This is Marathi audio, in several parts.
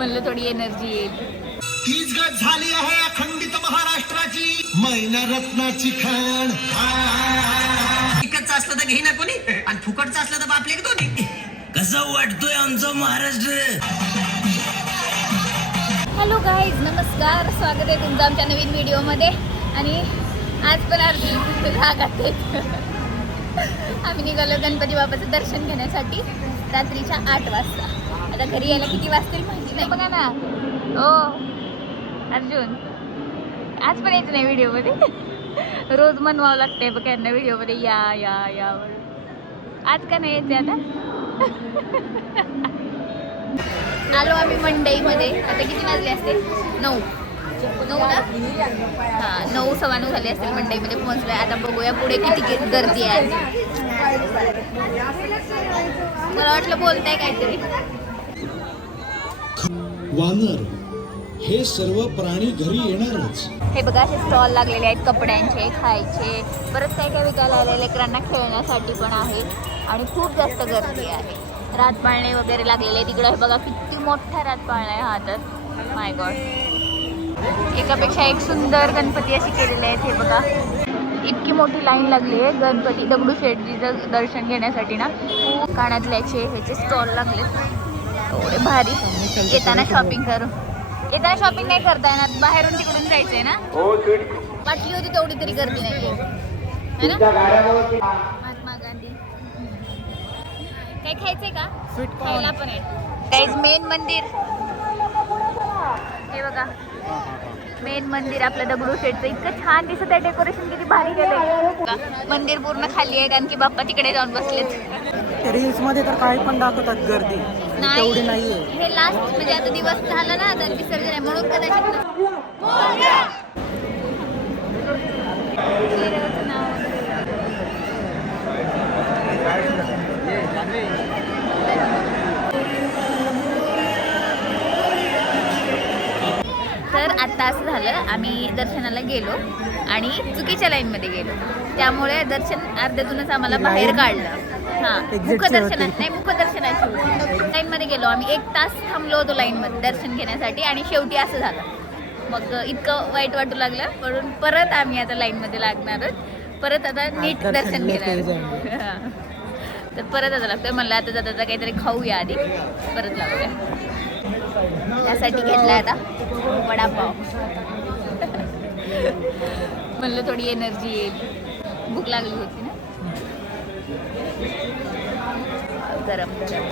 म्हणलं थोडी एनर्जी येईल. तीच गत झाली आहे अखंडित महाराष्ट्राची. मैना रत्नाची खाण. विकतचं असलं तर घेईना कोणी? आणि फुकटचं असलं तर बापले की दोन्ही. कसं वाटतोय आमचं महाराष्ट्र? हॅलो गाईज नमस्कार. स्वागत आहे तुमचं आमच्या नवीन व्हिडिओमध्ये. आणि आज पण अर्जुन रागात आहेत आम्ही निघालो गणपती बाबाचं दर्शन घेण्यासाठी रात्रीच्या आठ वाजता. आता घरी यायला किती वाजतील माहिती नाही. बघा ना. हो. अर्जुन. आज पण यायचं नाही व्हिडिओमध्ये. रोज मनवावं लागतंय बघा यांना व्हिडिओमध्ये. या या या आज का नाही यायचे आता? आलो आम्ही मंडईमध्ये. आता किती वाजले असते नऊ. नऊ ना? हां नऊ सव्वा नऊ झाले असतील मंडईमध्ये पोहोचलोय. आता बघूया पुढे किती गर्दी आहे. मला वाटलं बोलताय काहीतरी. वानर. हे सर्व प्राणी घरी येणारच. हे बघा असे स्टॉल लागलेले आहेत कपड्यांचे खायचे. परत काय काय विकायला आलेले लेकरांना खेळण्यासाठी पण आहे. आणि खूप जास्त गर्दी आहे. रातपाळणे वगैरे लागलेले तिकडं हे बघा किती मोठा रातपाळणा आहे हा तर. माय गॉड एकापेक्षा एक सुंदर गणपती अशी केलेले आहेत हे बघा. इतकी मोठी लाईन लागली आहे. गणपती दगडूशेठजीचं दर्शन घेण्यासाठी ना. खूप कानातल्याचे ह्याचे स्टॉल लागलेत. एवढे भारी. येताना शॉपिंग करू. येताना शॉपिंग नाही करता येणार. बाहेरून तिकडून जायचंय ना? वाटली होती तेवढी तरी गर्दी नाही. है ना? महात्मा गांधी. काय खायचंय का? खायला पण आहे. मेन मंदिर. हे बघा. मेन मंदिर आपलं दगडूशेठचं इतकं छान दिसत आहे डेकोरेशन किती भारी केलंय. मंदिर पूर्ण खाली आहे. कारण की बाप्पा तिकडे जाऊन बसलेत. रील्समध्ये तर काही पण दाखवतात गर्दी. तेवढी नाहीये हे लास्ट म्हणजे आता दिवस झाला ना तर विसर्जन आहे म्हणून कदाचित तर आत्ता असं झालं आम्ही दर्शनाला गेलो आणि चुकीच्या लाईनमध्ये गेलो. त्यामुळे दर्शन अर्ध्यातूनच आम्हाला बाहेर काढलं. हां ची मुखदर्शनात. नाही मुखदर्शनाची होती लाईनमध्ये गेलो. आम्ही एक तास थांबलो होतो लाईनमध्ये दर्शन घेण्यासाठी आणि शेवटी असं झालं. मग इतकं वाईट वाटू लागलं. म्हणून परत आम्ही आता लाईनमध्ये लागणार परत आता नीट दर्शन घेतलं घेणार. तर परत आता लागतोय. म्हणलं आता जाता जाता काहीतरी खाऊया आधी. परत लागूया. त्यासाठी घेतलाय आता वडापाव. म्हणलं थोडी एनर्जी येईल. भूक लागली होती ना. गरम गरम.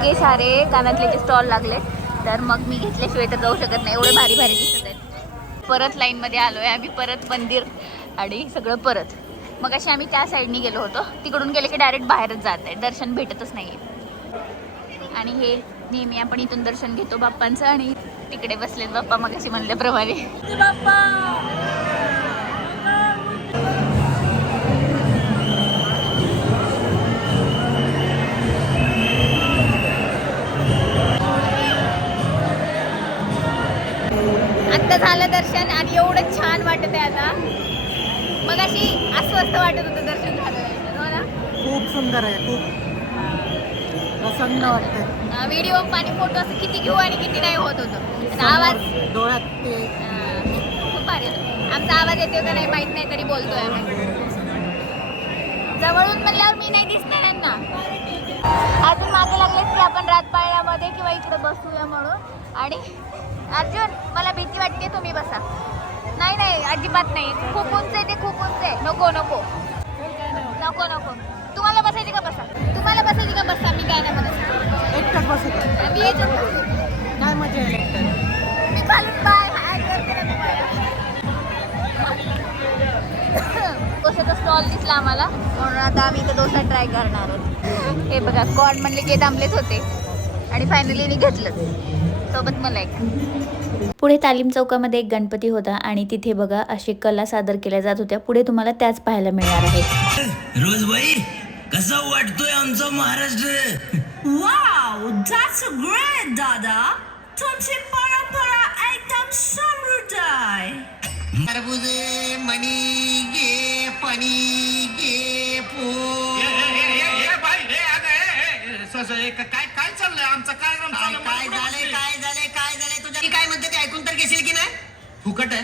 हे सारे कानातल्याचे स्टॉल लागले तर मग मी घेतल्याशिवाय तर जाऊ शकत नाही. एवढे भारी भारी दिसत आहेत. परत लाईनमध्ये आलो आहे आम्ही परत मंदिर आणि सगळं परत. मग अशी आम्ही त्या साईडनी गेलो होतो. तिकडून गेले की डायरेक्ट बाहेरच जात आहे. दर्शन भेटतच नाही आणि हे नेहमी आपण इथून दर्शन घेतो बाप्पांचं आणि तिकडे बसलेत बाप्पा मग अशी म्हणल्याप्रमाणे आता. मग अशी अस्वस्थ वाटत होतं दर्शन झालं हो ना खूप सुंदर आहे खूप प्रसन्न वाटतं व्हिडिओ आणि फोटो असं किती घेऊ आणि किती नाही होत होतं. आवाज डोळ्यात ते खूप भारी आमचा आवाज येतो का नाही माहीत नाही तरी बोलतोय आम्ही. जवळून म्हणल्यावर मी नाही दिसणार यांना. अजून मागे लागलेत की आपण रातपाळण्यामध्ये किंवा इकडे बसूया म्हणून. आणि अर्जुन मला भीती वाटते तुम्ही बसा. नाही नाही अजिबात नाही. खूप उंच आहे ते खूप उंच आहे. नको नको. नको नको. तुम्हाला बसायची का बसा? तुम्हाला बसायची का बसा? मी काय नाही म्हणत एकटाच बसत याच्यात बसू. काय मजा आहे एकटं? मी खालून बाय हाय करते ना तुम्हाला डोशाचा स्टॉल दिसला आम्हाला? म्हणून आता आम्ही इथं डोसा ट्राय करणार आहोत. हे बघा कॉर्न म्हणले की आमलेच होते. आणि फायनली मी घेतलं सोबत मला एक. पुढे तालीम चौकामध्ये एक गणपती होता आणि तिथे बघा असे कला सादर केल्या जात होत्या. पुढे तुम्हाला त्याच पाहायला मिळणार आहेत रोजबाई कसं वाटतोय आमचं महाराष्ट्र? A great, Dada. तुमची परंपरा एकदम समृद्ध आहे. मणी गे पणी गे पो. काय काय चाललंय? आमचा काय चालू काय झालंय म्हातारी काय म्हणते ते ऐकून तर घेशील की नाही? फुकट आहे.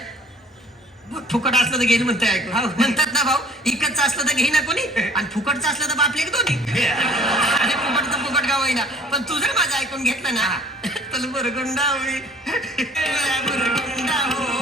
फुकट असलं तर घेईल म्हणतो ऐकून. हा म्हणतात ना भाऊ इकडचं असलं तर घेईना कोणी. आणि फुकटचं असलं तर बापले दोन्ही. अरे फुकट तर फुकट गाव होईना. पण तू जर माझं ऐकून घेतलं ना तर बरगुंडा होईल. बरगुंडा हो.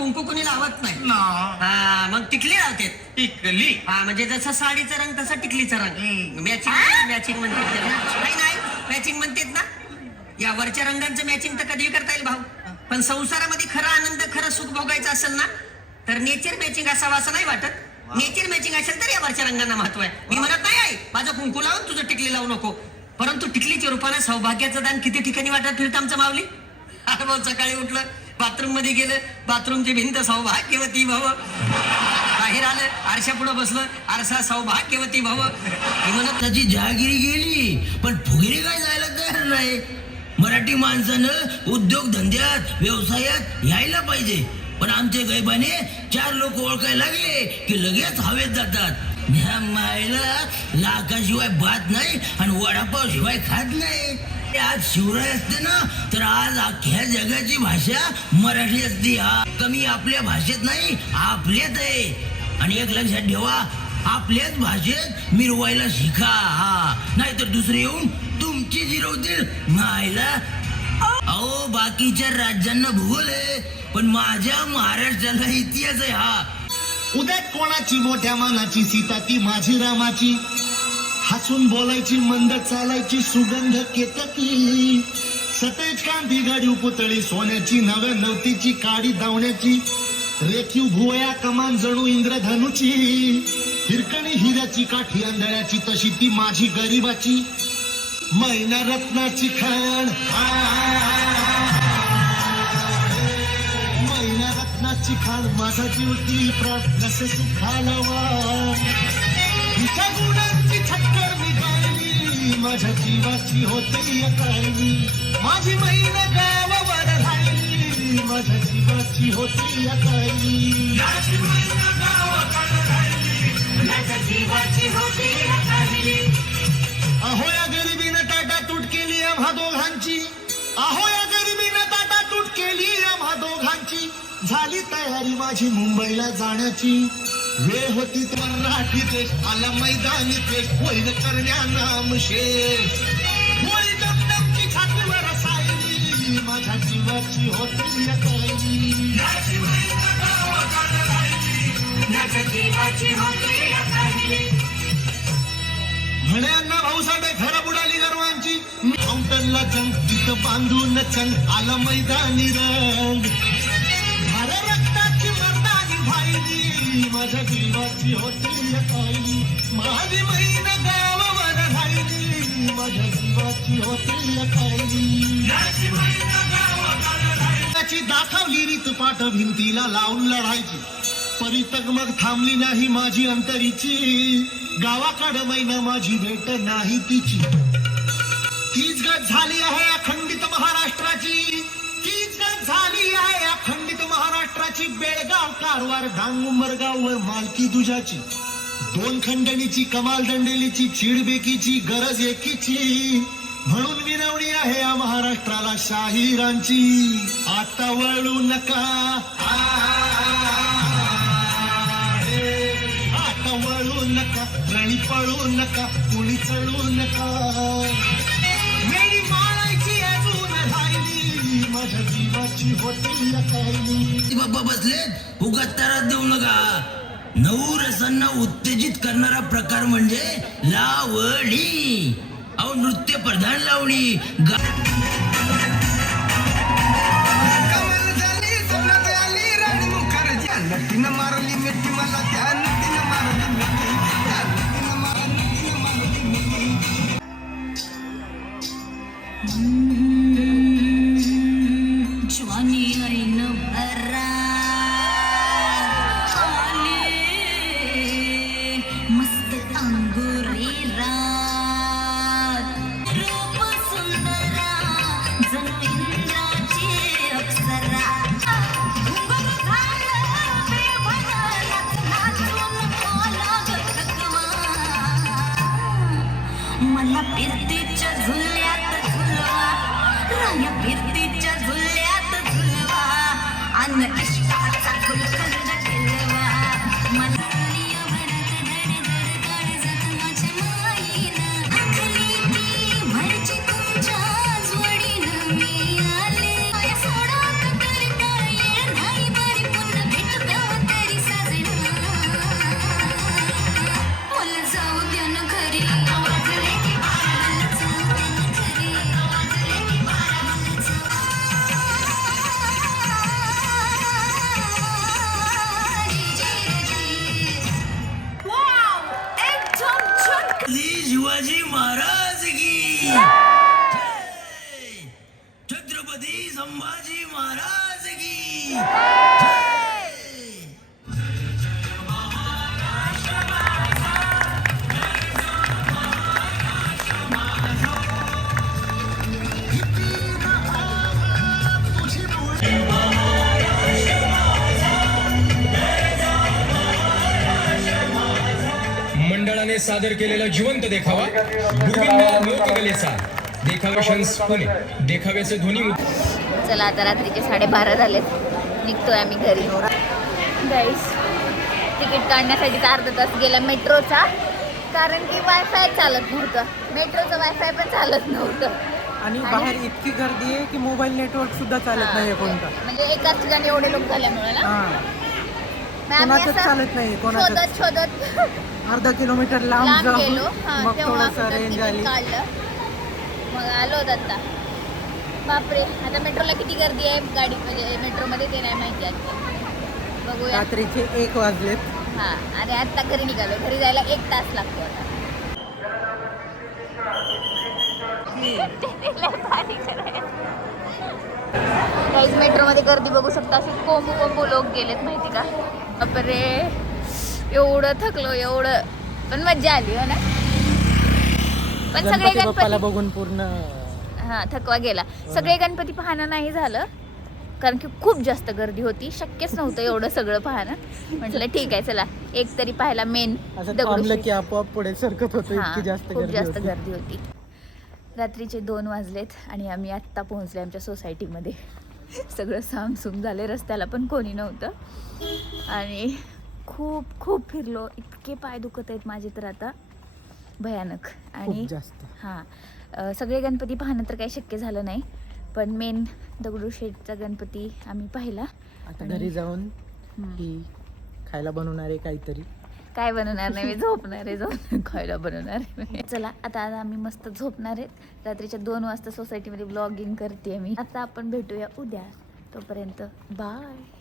कुंकू कोणी लावत नाही. हा मग टिकली लावते टिकली? हा म्हणजे जसं साडीचा रंग तसा टिकलीचा रंग. मॅचिंग मॅचिंग म्हणतात त्याला. नाही नाही मॅचिंग म्हणतात ना. या वरच्या रंगांचं मॅचिंग तर कधीही करता येईल भाऊ. पण संसारामध्ये खरा आनंद खरं सुख भोगायचं असेल ना तर नेचर मॅचिंग असावं असं नाही वाटत. नेचर मॅचिंग असेल तर या वरच्या रंगांना महत्त्व आहे. मी म्हणत नाही आहे माझं कुंकू लावून तुझं टिकली लावू नको. परंतु टिकलीच्या रूपाने सौभाग्याचं दान किती ठिकाणी वाटत फिरतं आमचं माऊली? अरे भाऊ सकाळी उठलं बाथरूममध्ये गेलं बाथरूमची भिंत सौभाग्यवती भाव. बाहेर आलं आरशा पुढे बसलं आरसा सौभाग्यवती भाव. म्हणत त्याची जहागिरी गेली पण फुगिरी काय जायला तयार नाही. मराठी माणसानं उद्योग धंद्यात व्यवसायात यायला पाहिजे. पण आमचे गैबाने चार लोक ओळखायला लागले की लगेच हवेत जातात. ह्या मायला लाखाशिवाय भात नाही आणि वडापाव शिवाय खात नाही. आज शिवराय असते ना तर आज अख्ख्या जगाची भाषा मराठी असती. हा कमी आपल्या भाषेत नाही आपल्यात आहे. आणि एक लक्षात ठेवा आपल्याच भाषेत मिरवायला शिका. हा नाहीतर दुसरे येऊन तुमची जिरवतील. मायला अहो बाकीच्या राज्यांना भूगोल आहे पण माझ्या महाराष्ट्राला इतिहास आहे हा. उद्या कोणाची मोठ्या मानाची सीता ती माझी रामाची? हसून बोलायची मंद चालायची सुगंध केतकी. सतेज कांती गाडी पुतळी सोन्याची नव्या नवतीची काडी दावण्याची. रेखीव भुवया कमान जणू इंद्रधनुची. हिरकणी हिऱ्याची काठी आंधळ्याची तशी ती माझी गरीबाची. मैना रत्नाची खाण. मैना रत्नाची खाण माझा जीव ती प्राण कसे सुखालवा माझ्या जीवाची होते अकाळी माझी बहीण गावावर राहिली माझ्या जीवाची होते अकाळी अहो या गरिबीनं टाटा तूट केली आम्हा दोघांची. अहो या गरिबीनं टाटा तूट केली आम्हा दोघांची. झाली तयारी माझी मुंबईला जाण्याची. वेळ होती मराठी देश आला मैदानी देश होईल करण्या नाम शेष. होळी दमदमची छातीवर सायली. माझ्या जीवाची होती म्हण्यांना बुडाली गर्वांची. माउंटनला जंग तिथं बांधून चंग आला मैदानी रंग रक्ताची माझ्या जीवाची होती अकाली माझी महिन गावावर राहिली माझ्या जीवाची होती अकाली त्याची दाखवली रीत पाठ भिंतीला लावून लढायची. परितक मग थांबली नाही माझी अंतरीची. गावाकडं मैना माझी भेट नाही तिची. तीच गत झाली आहे अखंडित महाराष्ट्राची. तीच गत झाली आहे अखंड महाराष्ट्राची बेळगाव कारवार डांग उमरगाववर मालकी तुझ्याची दोन खंडणीची कमाल दंडेलीची चिडबेकीची गरज एकीची. म्हणून विनवणी आहे या महाराष्ट्राला शाहिरांची. आता वळू नका. आता वळू नका. रणी पळू नका. कुणी चढू नका. जीवाची होती बाप्पा बसलेत उगाच तारात देऊ नका. नऊ रसांना उत्तेजित करणारा प्रकार म्हणजे लावणी. अहो नृत्य प्रधान लावणी. गा- सादर केलेला जिवंत देखावा. गोविंद लोककलेचा पुणे. देखाव्याचे ध्वनी चला आता रात्रीचे साडेबारा झालेत. निघतोय आम्ही घरी. गाईस तिकीट काढण्यासाठी अर्धा तास गेला मेट्रोचा. कारण की वायफाय चालत नव्हतं. मेट्रोचं वायफाय पण चालत नव्हतं. आणि बाहेर इतकी गर्दी आहे की मोबाईल नेटवर्क सुद्धा चालत नाही कोणता. म्हणजे एकाच ठिकाणी एवढे लोक झाल्यामुळे ना. हा. चालत नाही कोणाचं शोधत शोधत. अर्धा किलोमीटर लांब जाऊन गेलो. हा मग तेव्हा थोडस रेंज तिकीट आली काढलं. मग आलो आता बापरे आता मेट्रोला किती गर्दी आहे गाडी म्हणजे मेट्रोमध्ये ते नाही माहिती आता बघूया. रात्रीचे एक वाजलेत. हा आणि आता घरी निघालो. घरी जायला एक तास लागतो आता. काहीच मेट्रोमध्ये गर्दी बघू शकता. असे कोंबू कोंबू लोक गेलेत माहिती का? बापरे. एवढं थकलो एवढं पण मज्जा आली हो ना? पण सगळे गणपती बाप्पाला गणपती बघून पूर्ण हा थकवा गेला. सगळे गणपती पाहणं नाही झालं कारण की खूप जास्त गर्दी होती. शक्यच नव्हतं एवढं सगळं पाहणं. म्हटलं ठीक आहे चला. एक तरी पाहायला मेन असं थांबलं की आपोआप पुढे सरकत होतं हा, इतकी जास्त खूप गर्दी जास्त होती. गर्दी होती. रात्रीचे दोन वाजलेत आणि आम्ही आत्ता पोहोचले आमच्या सोसायटीमध्ये सगळं सामसूम झाले रस्त्याला पण कोणी नव्हतं. आणि खूप खूप फिरलो. इतके पाय दुखत आहेत माझे तर आता. भयानक. आणि हां. सगळे गणपती पाहणं तर काही शक्य झालं नाही. पण मेन दगडूशेठचा गणपती आम्ही पाहिला. आता घरी जाऊन खायला बनवणार आहे काहीतरी. काय बनवणार नाही मी झोपणार आहे जाऊन. खायला बनवणार आहे चला आता आज आम्ही मस्त झोपणार आहेत. रात्रीच्या दोन वाजता सोसायटीमध्ये ब्लॉगिंग करते मी. आता आपण भेटूया उद्या. तोपर्यंत बाय